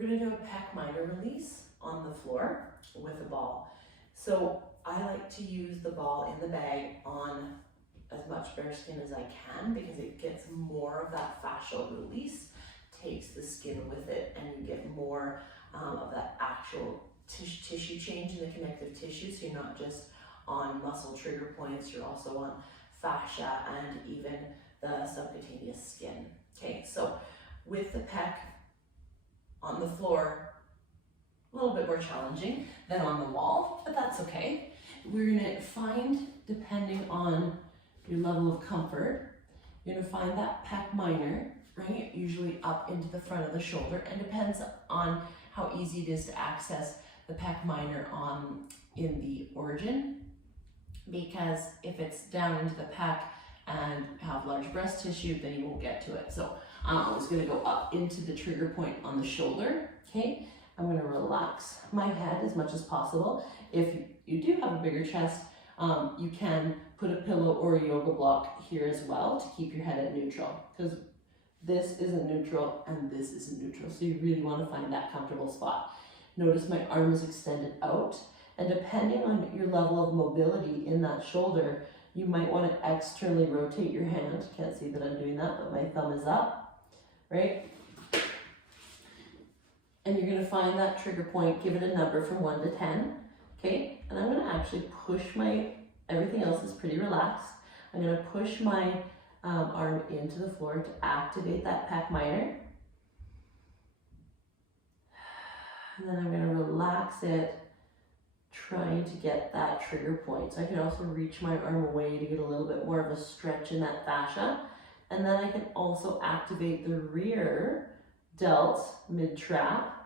we're gonna do a Pec Minor release on the floor with a ball. So I like to use the ball in the bag on as much bare skin as I can because it gets more of that fascial release, takes the skin with it, and you get more of that actual tissue change in the connective tissue. So you're not just on muscle trigger points, you're also on fascia and even the subcutaneous skin. Okay, so with the Pec on the floor, a little bit more challenging than on the wall, but that's okay. We're gonna find, depending on your level of comfort, you're gonna find that Pec Minor, right? Usually up into the front of the shoulder, and depends on how easy it is to access the Pec Minor in the origin, because if it's down into the pec and have large breast tissue, then you won't get to it. So I'm always gonna go up into the trigger point on the shoulder, okay? I'm gonna relax my head as much as possible. If you do have a bigger chest, you can put a pillow or a yoga block here as well to keep your head at neutral, because this isn't neutral and this isn't neutral. So you really wanna find that comfortable spot. Notice my arm is extended out, and depending on your level of mobility in that shoulder, you might want to externally rotate your hand. Can't see that I'm doing that, but my thumb is up, right? And you're going to find that trigger point, give it a number from 1 to 10, okay? And I'm going to actually push everything else is pretty relaxed. I'm going to push my arm into the floor to activate that Pec Minor. And then I'm going to relax it, trying to get that trigger point. So I can also reach my arm away to get a little bit more of a stretch in that fascia. And then I can also activate the rear delt mid-trap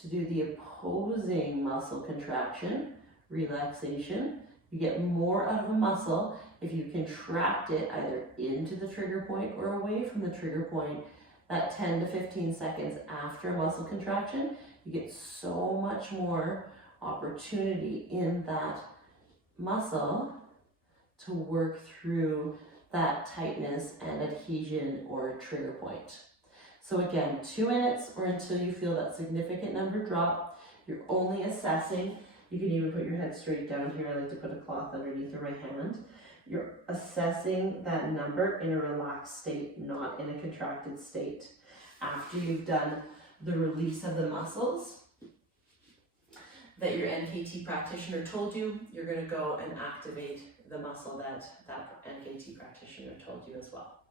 to do the opposing muscle contraction, relaxation. You get more out of a muscle if you contract it either into the trigger point or away from the trigger point. That 10 to 15 seconds after muscle contraction, you get so much more opportunity in that muscle to work through that tightness and adhesion or trigger point. So again, 2 minutes or until you feel that significant number drop. You're only assessing. You can even put your head straight down here. I like to put a cloth underneath or my hand. You're assessing that number in a relaxed state, not in a contracted state. After you've done the release of the muscles that your NKT practitioner told you, you're going to go and activate the muscle that NKT practitioner told you as well.